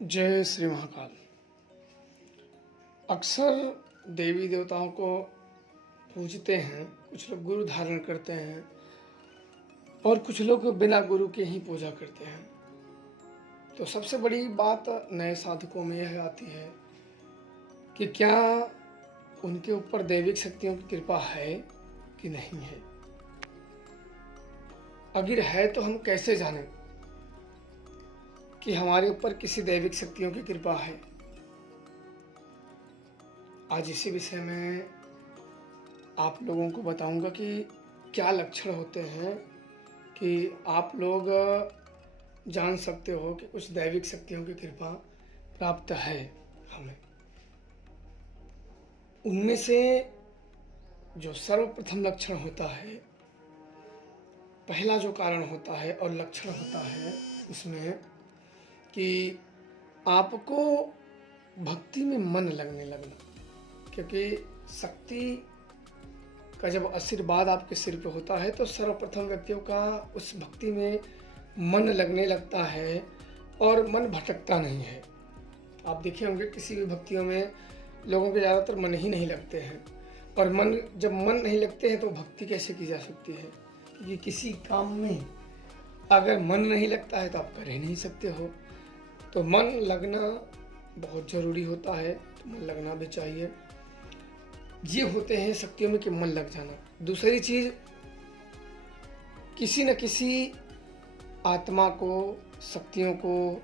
जय श्री महाकाल। अक्सर देवी देवताओं को पूजते हैं, कुछ लोग गुरु धारण करते हैं और कुछ लोग बिना गुरु के ही पूजा करते हैं। तो सबसे बड़ी बात नए साधकों में यह आती है कि क्या उनके ऊपर दैविक शक्तियों की कृपा है कि नहीं है। अगर है तो हम कैसे जानें कि हमारे ऊपर किसी दैविक शक्तियों की कृपा है। आज इसी विषय में आप लोगों को बताऊंगा कि क्या लक्षण होते हैं कि आप लोग जान सकते हो कि कुछ दैविक शक्तियों की कृपा प्राप्त है हमें। उनमें से जो सर्वप्रथम लक्षण होता है, पहला जो कारण होता है और लक्षण होता है उसमें कि आपको भक्ति में मन लगने लगना। क्योंकि शक्ति का जब आशीर्वाद आपके सिर पे होता है तो सर्वप्रथम व्यक्तियों का उस भक्ति में मन लगने लगता है और मन भटकता नहीं है। आप देखे होंगे किसी भी भक्तियों में लोगों के ज़्यादातर मन ही नहीं लगते हैं, और जब मन नहीं लगते हैं तो भक्ति कैसे की जा सकती है। क्योंकि किसी काम में अगर मन नहीं लगता है तो आप कर ही नहीं सकते हो। तो मन लगना बहुत ज़रूरी होता है, तो मन लगना भी चाहिए। ये होते हैं शक्तियों में कि मन लग जाना। दूसरी चीज़, किसी न किसी आत्मा को, शक्तियों को,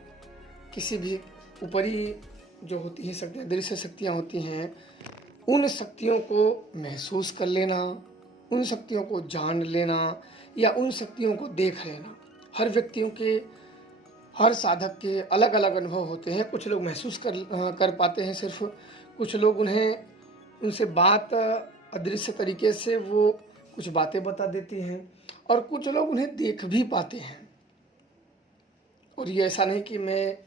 किसी भी ऊपरी जो होती हैं शक्तियाँ, दृश्य शक्तियाँ होती हैं, उन शक्तियों को महसूस कर लेना, उन शक्तियों को जान लेना या उन शक्तियों को देख लेना। हर व्यक्तियों के, हर साधक के अलग अलग अनुभव होते हैं। कुछ लोग महसूस कर पाते हैं सिर्फ, कुछ लोग उनसे बात अदृश्य तरीके से वो कुछ बातें बता देती हैं, और कुछ लोग उन्हें देख भी पाते हैं। और ये ऐसा नहीं कि मैं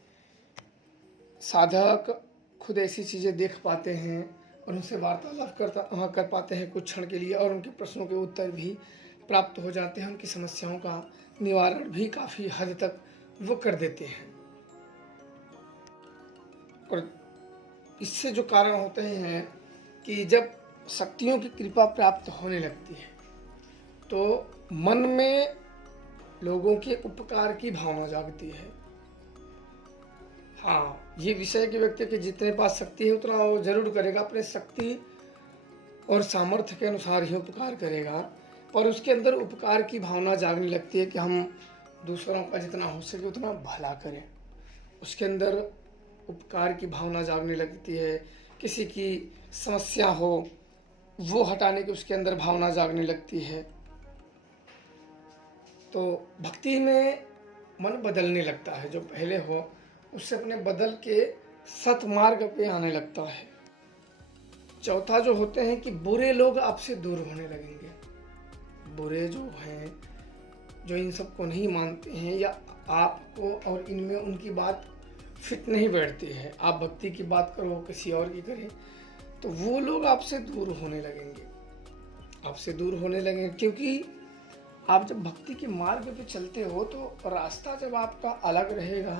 साधक खुद ऐसी चीज़ें देख पाते हैं और उनसे वार्तालाप कर पाते हैं कुछ क्षण के लिए, और उनके प्रश्नों के उत्तर भी प्राप्त हो जाते हैं, उनकी समस्याओं का निवारण भी काफ़ी हद तक वो कर देते हैं। और इससे जो कारण होते हैं कि जब शक्तियों की कृपा प्राप्त होने लगती है तो मन में लोगों के उपकार की भावना जागती है। हाँ, ये विषय के व्यक्ति के जितने पास शक्ति है उतना वो जरूर करेगा, अपने शक्ति और सामर्थ्य के अनुसार ही उपकार करेगा। पर उसके अंदर उपकार की भावना जागने लगती है कि हम दूसरों का जितना हो सके उतना भला करें। उसके अंदर उपकार की भावना जागने लगती है। किसी की समस्या हो वो हटाने की उसके अंदर भावना जागने लगती है। तो भक्ति में मन बदलने लगता है, जो पहले हो उससे अपने बदल के सतमार्ग पे आने लगता है। चौथा जो होते हैं कि बुरे लोग आपसे दूर होने लगेंगे। बुरे जो हैं, जो इन सबको नहीं मानते हैं या आपको और इनमें उनकी बात फिट नहीं बैठती है, आप भक्ति की बात करो किसी और की करें, तो वो लोग आपसे दूर होने लगेंगे, आपसे दूर होने लगेंगे। क्योंकि आप जब भक्ति के मार्ग पे चलते हो तो रास्ता जब आपका अलग रहेगा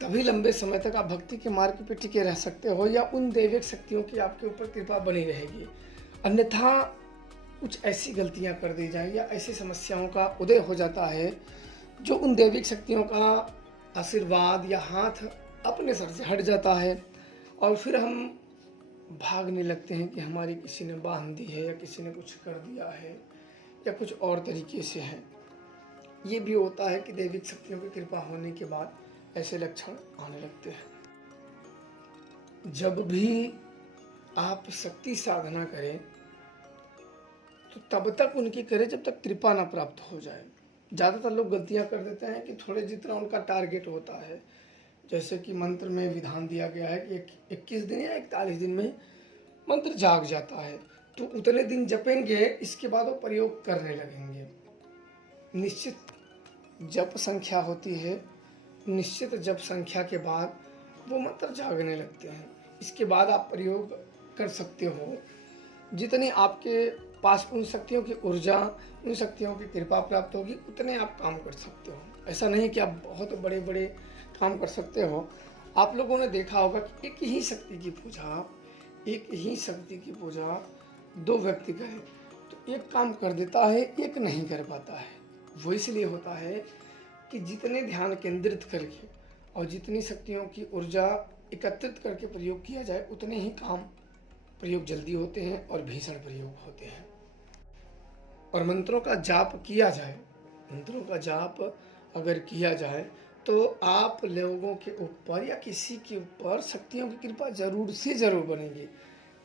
तभी लंबे समय तक आप भक्ति के मार्ग पे टिके रह सकते हो या उन दैविक शक्तियों की आपके ऊपर कृपा बनी रहेगी। अन्यथा कुछ ऐसी गलतियां कर दी जाए या ऐसी समस्याओं का उदय हो जाता है जो उन दैविक शक्तियों का आशीर्वाद या हाथ अपने सर से हट जाता है, और फिर हम भागने लगते हैं कि हमारी किसी ने बांध दी है या किसी ने कुछ कर दिया है या कुछ और तरीके से है। ये भी होता है कि दैविक शक्तियों की कृपा होने के बाद ऐसे लक्षण आने लगते हैं। जब भी आप शक्ति साधना करें तो तब तक उनकी करें जब तक कृपा ना प्राप्त हो जाए। ज़्यादातर लोग गलतियां कर देते हैं कि थोड़े जितना उनका टारगेट होता है, जैसे कि मंत्र में विधान दिया गया है कि 21 दिन या 41 दिन में मंत्र जाग जाता है, तो उतने दिन जपेंगे, इसके बाद वो प्रयोग करने लगेंगे। निश्चित जप संख्या होती है, निश्चित जप संख्या के बाद वो मंत्र जागने लगते हैं। इसके बाद आप प्रयोग कर सकते हो। जितनी आपके पास उन शक्तियों की ऊर्जा, उन शक्तियों की कृपा प्राप्त होगी, उतने आप काम कर सकते हो। ऐसा नहीं कि आप बहुत बड़े बड़े काम कर सकते हो। आप लोगों ने देखा होगा कि एक ही शक्ति की पूजा दो व्यक्ति करें तो एक काम कर देता है, एक नहीं कर पाता है। वो इसलिए होता है कि जितने ध्यान केंद्रित करके और जितनी शक्तियों की ऊर्जा एकत्रित करके प्रयोग किया जाए उतने ही काम प्रयोग जल्दी होते हैं और भीषण प्रयोग होते हैं। और मंत्रों का जाप अगर किया जाए तो आप लोगों के ऊपर या किसी के ऊपर शक्तियों की कृपा जरूर से जरूर बनेगी।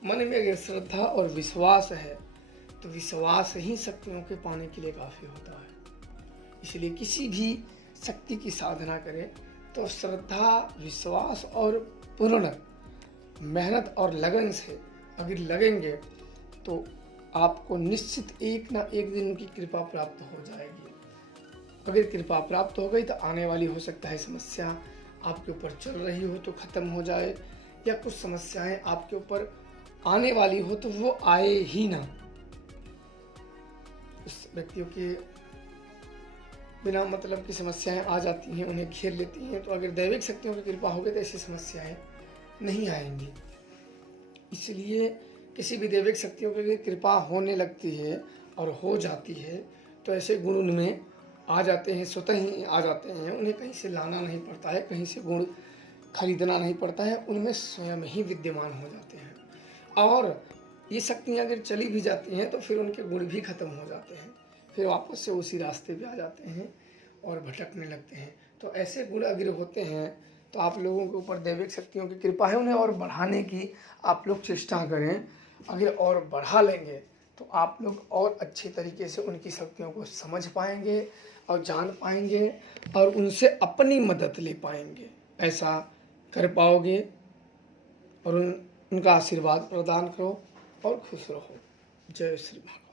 मन में अगर श्रद्धा और विश्वास है तो विश्वास ही शक्तियों के पाने के लिए काफ़ी होता है। इसलिए किसी भी शक्ति की साधना करें तो श्रद्धा, विश्वास और पूर्ण मेहनत और लगन से अगर लगेंगे तो आपको निश्चित एक ना एक दिन उनकी कृपा प्राप्त हो जाएगी। अगर कृपा प्राप्त हो गई तो आने वाली हो सकता है समस्या आपके ऊपर चल रही हो तो खत्म हो जाए, या कुछ समस्याएं आपके ऊपर आने वाली हो तो वो आए ही ना। उस व्यक्तियों के बिना मतलब की समस्याएं आ जाती हैं, उन्हें घेर लेती हैं। तो अगर दैविक शक्तियों की कृपा होगी तो ऐसी समस्याएं नहीं आएंगी। इसलिए किसी भी दैविक शक्तियों की कृपा होने लगती है और हो जाती है तो ऐसे गुण उनमें आ जाते हैं, स्वतः ही आ जाते हैं। उन्हें कहीं से लाना नहीं पड़ता है, कहीं से गुण खरीदना नहीं पड़ता है, उनमें स्वयं ही विद्यमान हो जाते हैं। और ये शक्तियाँ अगर चली भी जाती हैं तो फिर उनके गुण भी खत्म हो जाते हैं, फिर वापस से उसी रास्ते पे आ जाते हैं और भटकने लगते हैं। तो ऐसे गुण अगर होते हैं तो आप लोगों के ऊपर दैविक शक्तियों की कृपा है, उन्हें और बढ़ाने की आप लोग चेष्टा करें। अगर और बढ़ा लेंगे तो आप लोग और अच्छे तरीके से उनकी शक्तियों को समझ पाएंगे और जान पाएंगे और उनसे अपनी मदद ले पाएंगे। ऐसा कर पाओगे और उनका आशीर्वाद प्रदान करो और खुश रहो। जय श्री महाकाल।